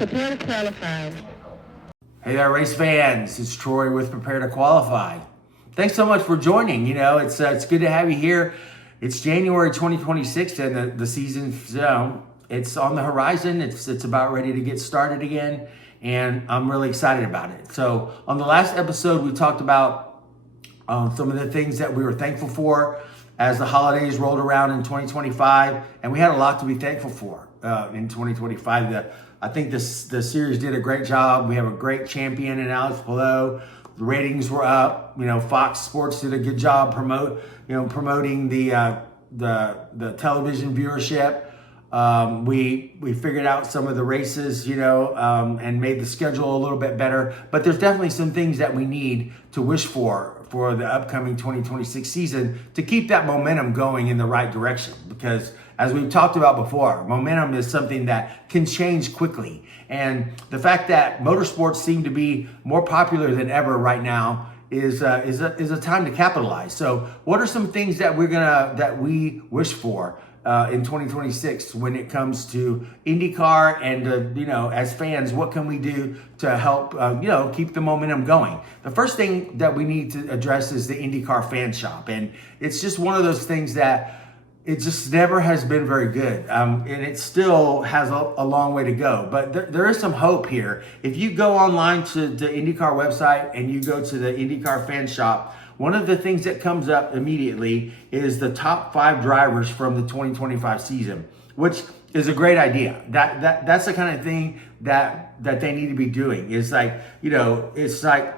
Prepare to qualify. Hey there, race fans. It's Troy with Prepare to Qualify. Thanks so much for joining. It's good to have you here. It's January 2026 and the season, it's on the horizon. It's about ready to get started again, and I'm really excited about it. So on the last episode, we talked about some of the things that we were thankful for as the holidays rolled around in 2025, and we had a lot to be thankful for in 2025. I think the series did a great job. We have a great champion in Alex Palou. The ratings were up. Fox Sports did a good job promoting the television viewership. We figured out some of the races, and made the schedule a little bit better. But there's definitely some things that we need to wish for the upcoming 2026 season to keep that momentum going in the right direction. Because as we've talked about before, momentum is something that can change quickly. And the fact that motorsports seem to be more popular than ever right now is a time to capitalize. So what are some things that we wish for in 2026 when it comes to Indycar, and as fans, what can we do to help keep the momentum going? The first thing that we need to address is the Indycar fan shop, and it's just one of those things that it just never has been very good, and it still has a long way to go. But there is some hope here. If you go online to the Indycar website and you go to the Indycar fan shop, one of the things that comes up immediately is the top 5 drivers from the 2025 season, which is a great idea. That's the kind of thing that they need to be doing. It's like, it's like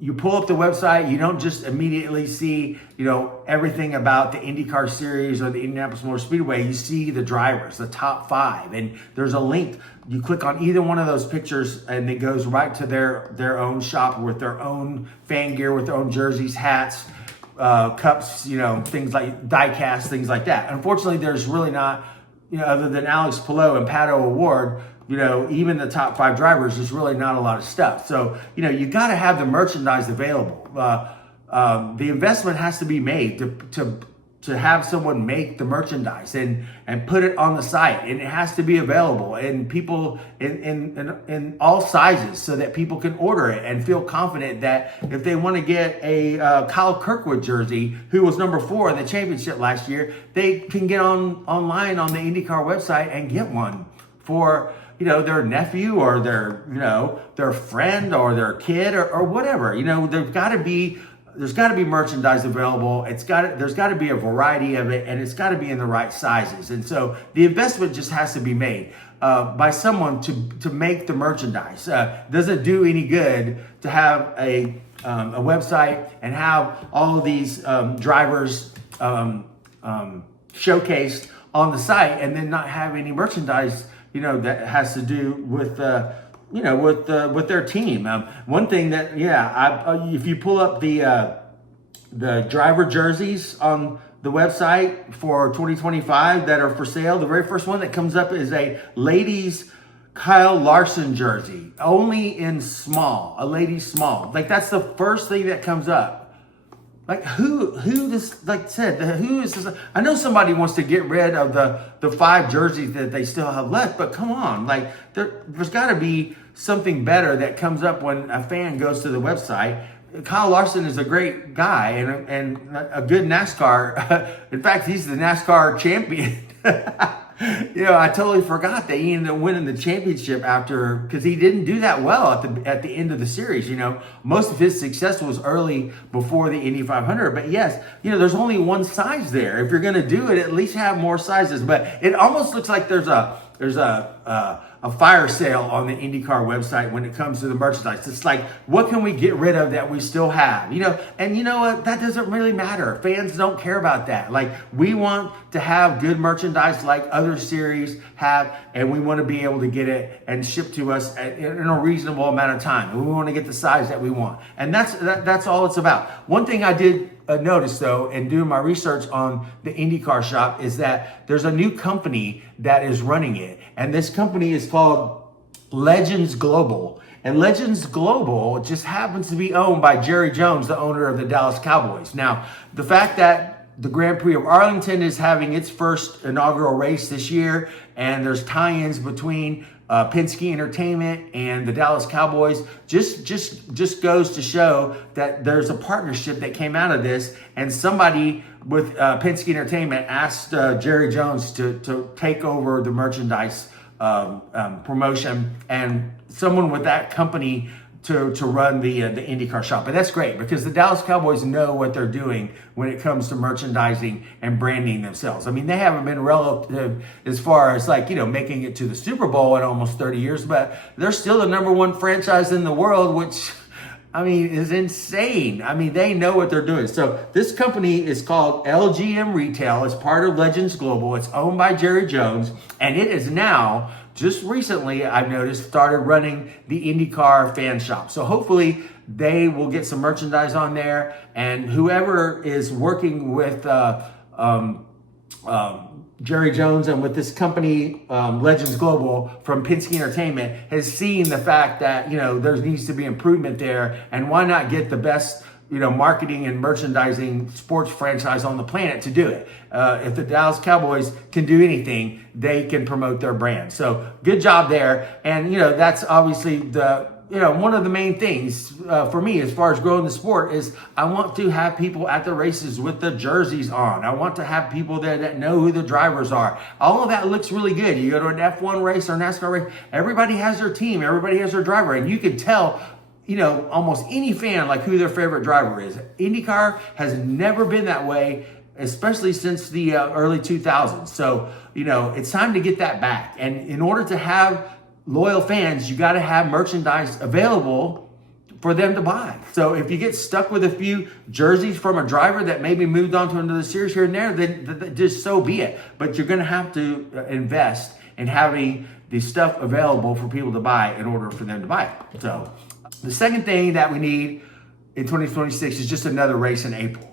you pull up the website, you don't just immediately see, everything about the IndyCar series or the Indianapolis Motor Speedway. You see the drivers, the top 5, and there's a link. You click on either one of those pictures and it goes right to their own shop with their own fan gear, with their own jerseys, hats, cups, things like die cast, things like that. Unfortunately, there's really not, other than Alex Palou and Pato O'Ward, even the top 5 drivers, there's really not a lot of stuff. So, you got to have the merchandise available. The investment has to be made to have someone make the merchandise and put it on the site, and it has to be available and people in all sizes so that people can order it and feel confident that if they want to get a Kyle Kirkwood jersey, who was number 4 in the championship last year, they can get online on the IndyCar website and get one for their nephew or their friend or their kid or whatever. There's got to be merchandise available. There's got to be a variety of it, and it's got to be in the right sizes. And so the investment just has to be made by someone to make the merchandise. Doesn't do any good to have a website and have all of these drivers showcased on the site and then not have any merchandise that has to do with with their team. One thing that if you pull up the driver jerseys on the website for 2025 that are for sale, the very first one that comes up is a ladies Kyle Larson jersey, only in small, a ladies small. Like, that's the first thing that comes up. Like, who is this? I know somebody wants to get rid of the 5 jerseys that they still have left, but come on, like, there's got to be something better that comes up when a fan goes to the website. Kyle Larson is a great guy and a good NASCAR. In fact, he's the NASCAR champion. I totally forgot that he ended up winning the championship because he didn't do that well at the end of the series. Most of his success was early before the Indy 500. But yes, there's only one size there. If you're going to do it, at least have more sizes. But it almost looks like there's a fire sale on the IndyCar website when it comes to the merchandise. It's like, what can we get rid of that we still have? And you know what? That doesn't really matter. Fans don't care about that. Like, we want to have good merchandise like other series have, and we want to be able to get it and shipped to us in a reasonable amount of time. And we want to get the size that we want. And that's all it's about. One thing I did notice, though, in doing my research on the IndyCar shop, is that there's a new company that is running it. And this company is called Legends Global. And Legends Global just happens to be owned by Jerry Jones, the owner of the Dallas Cowboys. Now, the fact that the Grand Prix of Arlington is having its first inaugural race this year, and there's tie-ins between Penske Entertainment and the Dallas Cowboys. Just goes to show that there's a partnership that came out of this, and somebody with Penske Entertainment asked Jerry Jones to take over the merchandise promotion, and someone with that company to run the Indycar shop. And that's great, because the Dallas Cowboys know what they're doing when it comes to merchandising and branding themselves. I mean, they haven't been relative as far as making it to the Super Bowl in almost 30 years, but they're still the number one franchise in the world, which is insane. They know what they're doing. So this company is called LGM Retail. It's part of Legends Global. It's owned by Jerry Jones, and it is now, just recently, I've noticed, started running the IndyCar fan shop. So hopefully they will get some merchandise on there, and whoever is working with Jerry Jones and with this company, Legends Global from Penske Entertainment, has seen the fact that, there needs to be improvement there, and why not get the best marketing and merchandising sports franchise on the planet to do it. If the Dallas Cowboys can do anything, they can promote their brand. So good job there. And, that's obviously one of the main things for me as far as growing the sport is I want to have people at the races with the jerseys on. I want to have people there that know who the drivers are. All of that looks really good. You go to an F1 race or an NASCAR race, everybody has their team, everybody has their driver, and you can tell almost any fan who their favorite driver is. IndyCar has never been that way, especially since the early 2000s. So, it's time to get that back. And in order to have loyal fans, you got to have merchandise available for them to buy. So if you get stuck with a few jerseys from a driver that maybe moved on to another series here and there, then just so be it. But you're going to have to invest in having the stuff available for people to buy in order for them to buy it. So the second thing that we need in 2026 is just another race in April.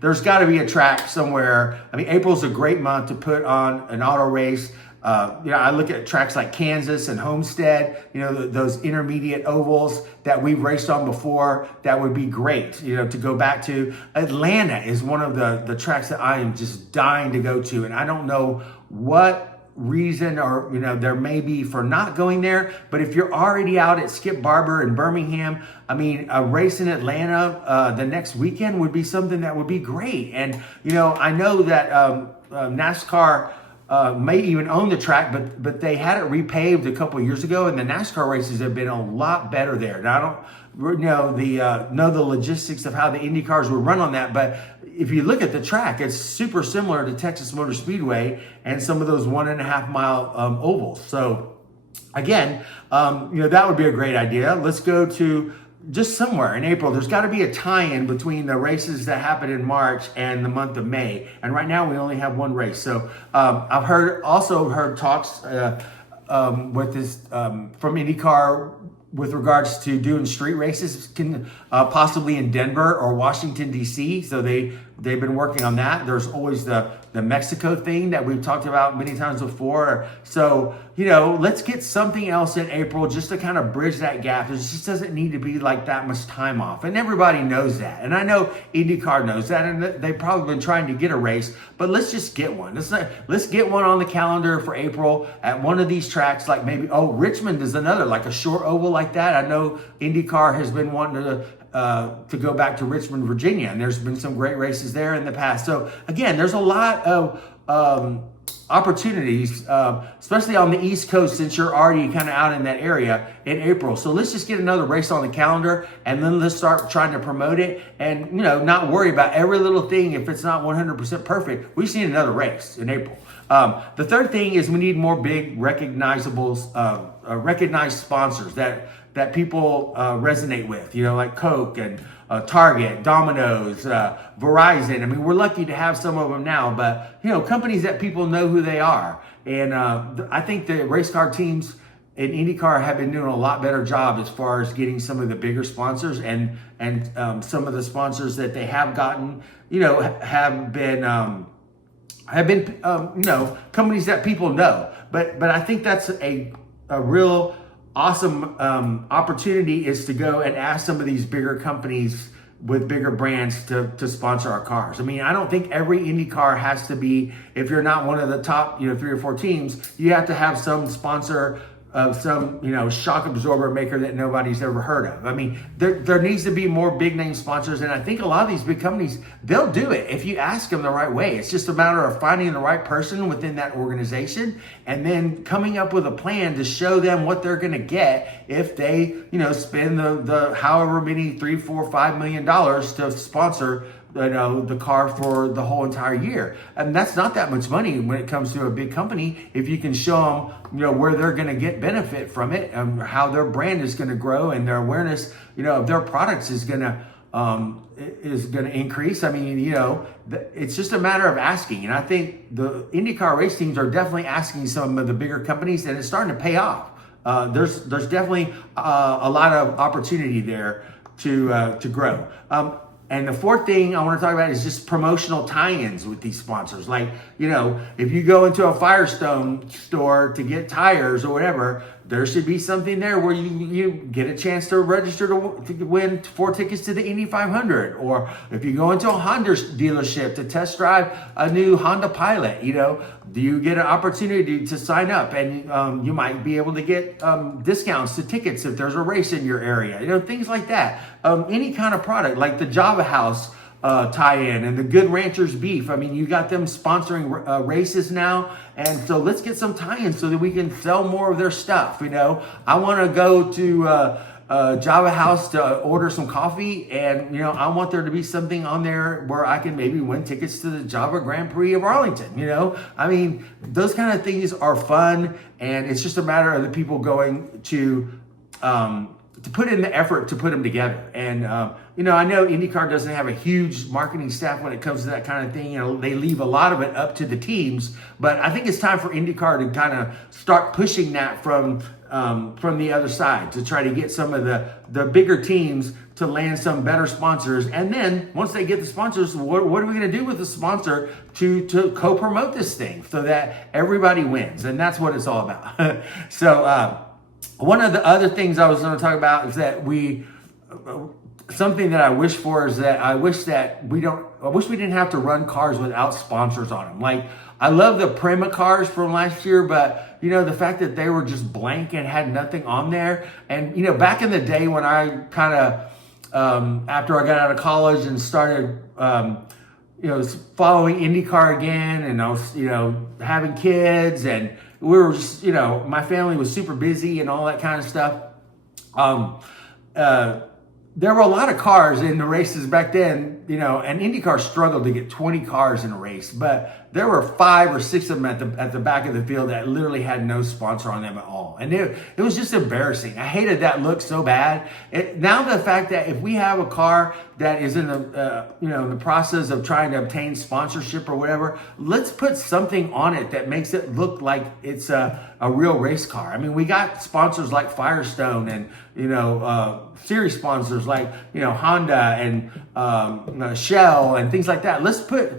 There's got to be a track somewhere. April's a great month to put on an auto race. I look at tracks like Kansas and Homestead, those intermediate ovals that we've raced on before. That would be great, to go back to. Atlanta is one of the tracks that I am just dying to go to. And I don't know what reason or there may be for not going there, but if you're already out at Skip Barber in Birmingham, a race in Atlanta the next weekend would be something that would be great. And I know that NASCAR may even own the track, but they had it repaved a couple of years ago, and the NASCAR races have been a lot better there. Now I don't know the logistics of how the Indy cars would run on that, but if you look at the track, it's super similar to Texas Motor Speedway and some of those 1.5 mile ovals. So again, that would be a great idea. Let's go to just somewhere in April. There's got to be a tie-in between the races that happen in March and the month of May. And right now we only have one race. So I've also heard talks with this from IndyCar with regards to doing street races, possibly in Denver or Washington, D.C. So they've been working on that. There's always the Mexico thing that we've talked about many times before. So, let's get something else in April just to kind of bridge that gap. It just doesn't need to be that much time off. And everybody knows that. And I know IndyCar knows that. And they've probably been trying to get a race. But let's just get one. Let's get one on the calendar for April at one of these tracks. Like maybe, Richmond is another, like a short oval like that. I know IndyCar has been wanting to go back to Richmond, Virginia, and there's been some great races there in the past. So again, there's a lot of opportunities, especially on the East Coast, since you're already kind of out in that area in April. So let's just get another race on the calendar, and then let's start trying to promote it, and not worry about every little thing. If it's not 100% perfect, we just need another race in April. The third thing is we need more big recognized sponsors that people resonate with, like Coke and Target, Domino's, Verizon. We're lucky to have some of them now, but companies that people know who they are. And I think the race car teams in IndyCar have been doing a lot better job as far as getting some of the bigger sponsors, and some of the sponsors that they have gotten, have been companies that people know. But I think that's a real awesome opportunity, is to go and ask some of these bigger companies with bigger brands to sponsor our cars. I mean, I don't think every IndyCar has to be, if you're not one of the top, 3 or 4 teams, you have to have some sponsor of some, shock absorber maker that nobody's ever heard of. I mean, there needs to be more big name sponsors, and I think a lot of these big companies, they'll do it if you ask them the right way. It's just a matter of finding the right person within that organization and then coming up with a plan to show them what they're going to get if they, spend the however many $3, $4, $5 million to sponsor the car for the whole entire year. And that's not that much money when it comes to a big company. If you can show them, where they're going to get benefit from it, and how their brand is going to grow and their awareness, of their products is going to increase. I mean, it's just a matter of asking. And I think the IndyCar race teams are definitely asking some of the bigger companies, and it's starting to pay off. There's definitely a lot of opportunity there to grow. And the fourth thing I want to talk about is just promotional tie-ins with these sponsors. Like, if you go into a Firestone store to get tires or whatever, there should be something there where you get a chance to register to win 4 tickets to the Indy 500. Or if you go into a Honda dealership to test drive a new Honda Pilot, do you get an opportunity to sign up, and you might be able to get discounts to tickets if there's a race in your area, things like that. Any kind of product like the Java House tie-in and the Good Ranchers beef. I mean, you got them sponsoring races now, and so let's get some tie-ins so that we can sell more of their stuff. I want to go to Java House to order some coffee, and I want there to be something on there where I can maybe win tickets to the Java Grand Prix of Arlington. I mean, those kind of things are fun, and it's just a matter of the people going to put in the effort to put them together. And I know IndyCar doesn't have a huge marketing staff when it comes to that kind of thing. They leave a lot of it up to the teams, but I think it's time for IndyCar to kind of start pushing that from the other side, to try to get some of the bigger teams to land some better sponsors. And then once they get the sponsors, what are we going to do with the sponsor to co-promote this thing so that everybody wins? And that's what it's all about. So one of the other things I was going to talk about is that something that I wish for is that I wish we didn't have to run cars without sponsors on them. Like, I love the Prima cars from last year, but the fact that they were just blank and had nothing on there. And back in the day when I kind of after I got out of college and started following IndyCar again, and I was having kids, and we were just my family was super busy and all that kind of stuff. There were a lot of cars in the races back then, and IndyCar struggled to get 20 cars in a race, but there were 5 or 6 of them at the back of the field that literally had no sponsor on them at all. And it was just embarrassing. I hated that look so bad. Now the fact that if we have a car that is in the process of trying to obtain sponsorship or whatever, let's put something on it that makes it look like it's a real race car. I mean, we got sponsors like Firestone and series sponsors like Honda and Shell and things like that. Let's put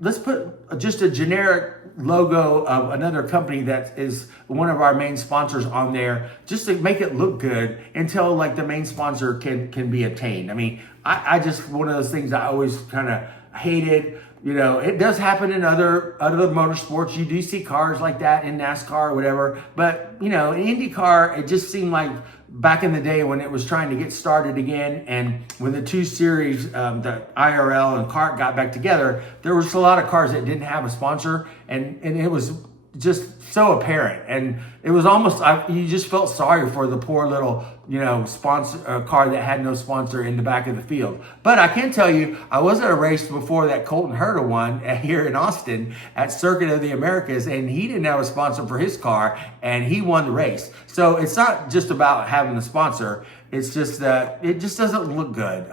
let's put just a generic logo of another company that is one of our main sponsors on there, just to make it look good until the main sponsor can be obtained. I mean, I just, one of those things I always kind of hated. It does happen in other motorsports. You do see cars like that in NASCAR or whatever, but in IndyCar, it just seemed like back in the day when it was trying to get started again, and when the 2 series, the IRL and CART got back together, there was a lot of cars that didn't have a sponsor, and it was just so apparent, and it was almost, you just felt sorry for the poor little sponsor car that had no sponsor in the back of the field. But I can tell you, I was at a race before that Colton Herta won here in Austin at Circuit of the Americas, and he didn't have a sponsor for his car, and he won the race. So it's not just about having a sponsor. It's just that it just doesn't look good.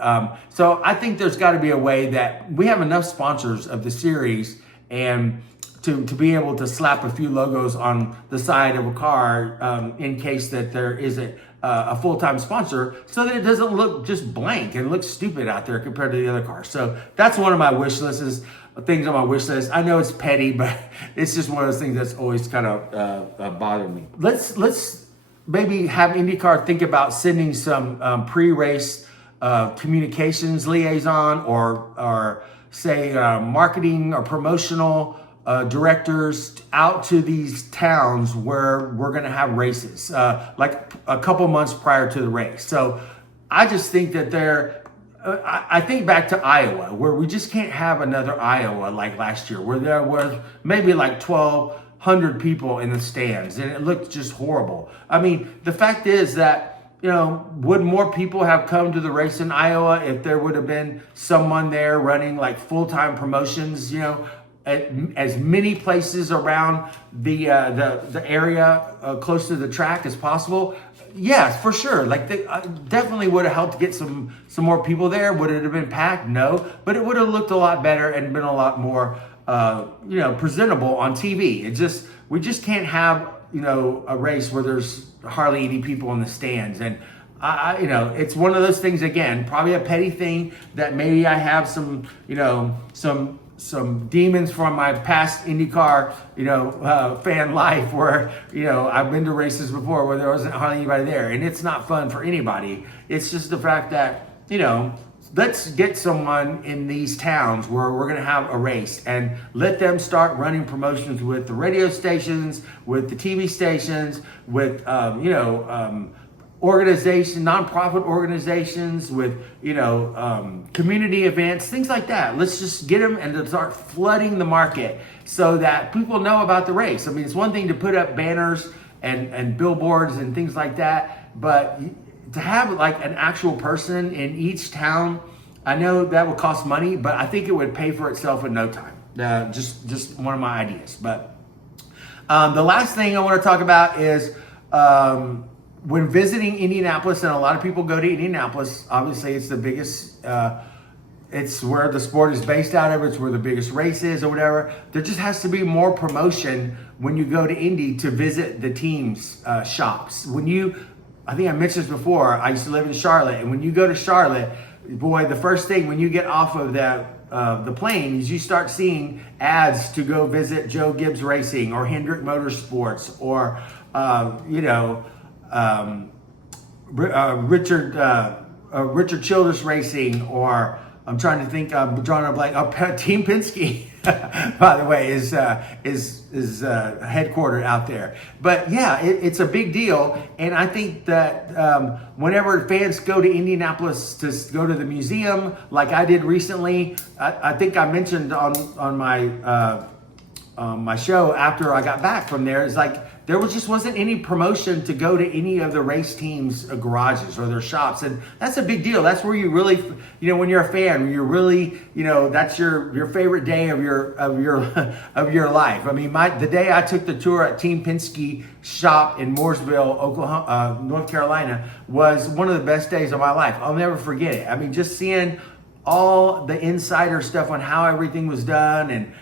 So I think there's got to be a way that we have enough sponsors of the series and to be able to slap a few logos on the side of a car in case that there isn't a full-time sponsor, so that it doesn't look just blank and look stupid out there compared to the other cars. So that's one of my wish lists, things on my wish list. I know it's petty, but it's just one of those things that's always kind of bothered me. Let's maybe have IndyCar think about sending some pre-race communications liaison or say marketing or promotional directors out to these towns where we're going to have races, like a couple months prior to the race. So I just think that I think back to Iowa, where we just can't have another Iowa like last year, where there was maybe like 1,200 people in the stands, and it looked just horrible. I mean, the fact is that, would more people have come to the race in Iowa if there would have been someone there running like full-time promotions, at as many places around the area close to the track as possible? Yes, for sure. Like they definitely would have helped get some more people there. Would it have been packed? No, but it would have looked a lot better and been a lot more presentable on TV. We just can't have a race where there's hardly any people in the stands. And it's one of those things, again, probably a petty thing that maybe I have some demons from my past IndyCar, fan life where, I've been to races before where there wasn't hardly anybody there, and it's not fun for anybody. It's just the fact that, let's get someone in these towns where we're going to have a race and let them start running promotions with the radio stations, with the TV stations, with, nonprofit organizations, with community events, things like that. Let's just get them and start flooding the market so that people know about the race. I mean, it's one thing to put up banners and billboards and things like that, but to have like an actual person in each town, I know that would cost money, but I think it would pay for itself in no time. Just one of my ideas. But the last thing I want to talk about is when visiting Indianapolis, and a lot of people go to Indianapolis, obviously it's the biggest, it's where the sport is based out of, it's where the biggest race is or whatever. There just has to be more promotion when you go to Indy to visit the team's shops. I think I mentioned this before, I used to live in Charlotte, and when you go to Charlotte, boy, the first thing when you get off of the plane is you start seeing ads to go visit Joe Gibbs Racing or Hendrick Motorsports or, Richard Childress Racing, or I'm trying to think, I'm drawing a blank. Team Penske, by the way, is headquartered out there. But yeah, it's a big deal, and I think that whenever fans go to Indianapolis to go to the museum, like I did recently, I think I mentioned on my show after I got back from there, it's like there wasn't any promotion to go to any of the race teams' garages or their shops, and that's a big deal. That's where you really, when you're a fan, you're really, that's your favorite day of your life. I mean, the day I took the tour at Team Penske shop in Mooresville, Oklahoma, North Carolina, was one of the best days of my life. I'll never forget it. I mean, just seeing all the insider stuff on how everything was done and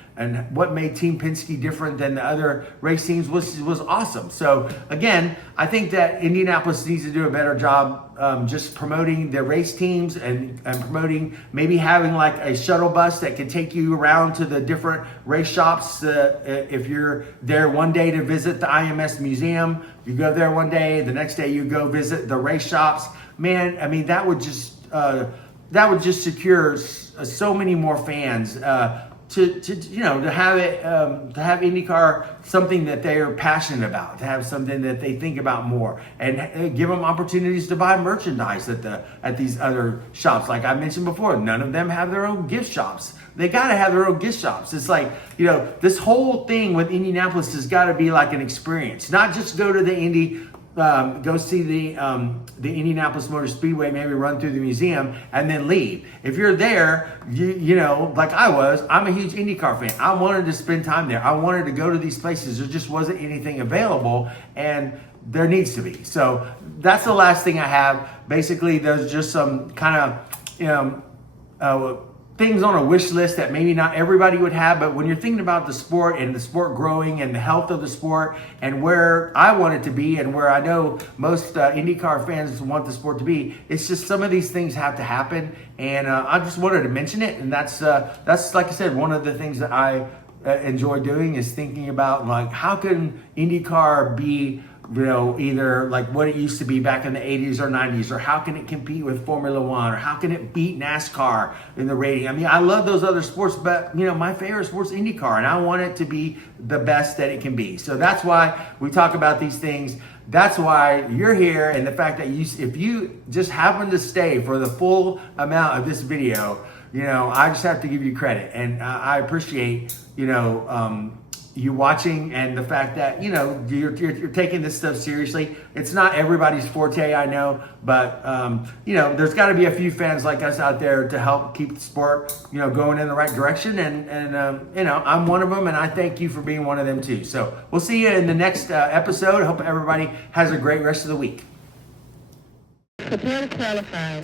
what made Team Penske different than the other race teams was awesome. So again, I think that Indianapolis needs to do a better job just promoting the race teams and promoting, maybe having like a shuttle bus that can take you around to the different race shops. If you're there one day to visit the IMS museum, you go there one day, the next day you go visit the race shops. Man, I mean, that would just secure so many more fans to have IndyCar something that they are passionate about, to have something that they think about more, and give them opportunities to buy merchandise at these other shops. Like I mentioned before, none of them have their own gift shops. They got to have their own gift shops. It's like, this whole thing with Indianapolis has got to be like an experience, not just go to the Indy. Go see the Indianapolis Motor Speedway, maybe run through the museum and then leave. If you're there, like I'm a huge IndyCar fan. I wanted to spend time there. I wanted to go to these places. There just wasn't anything available, and there needs to be. So that's the last thing I have. Basically, there's just some kind of, things on a wish list that maybe not everybody would have, but when you're thinking about the sport and the sport growing and the health of the sport and where I want it to be and where I know most IndyCar fans want the sport to be, it's just some of these things have to happen, and I just wanted to mention it. And that's like I said, one of the things that I enjoy doing is thinking about, like, how can IndyCar be either like what it used to be back in the 80s or 90s, or how can it compete with Formula One, or how can it beat NASCAR in the rating. I mean, I love those other sports, but my favorite sport's IndyCar, and I want it to be the best that it can be. So that's why we talk about these things. That's why you're here, and the fact that if you just happen to stay for the full amount of this video, I just have to give you credit, and I appreciate you watching, and the fact that you're taking this stuff seriously. It's not everybody's forte, I know, but there's got to be a few fans like us out there to help keep the sport going in the right direction, and I'm one of them, and I thank you for being one of them too. So we'll see you in the next episode. Hope everybody has a great rest of the week. Prepare to qualify.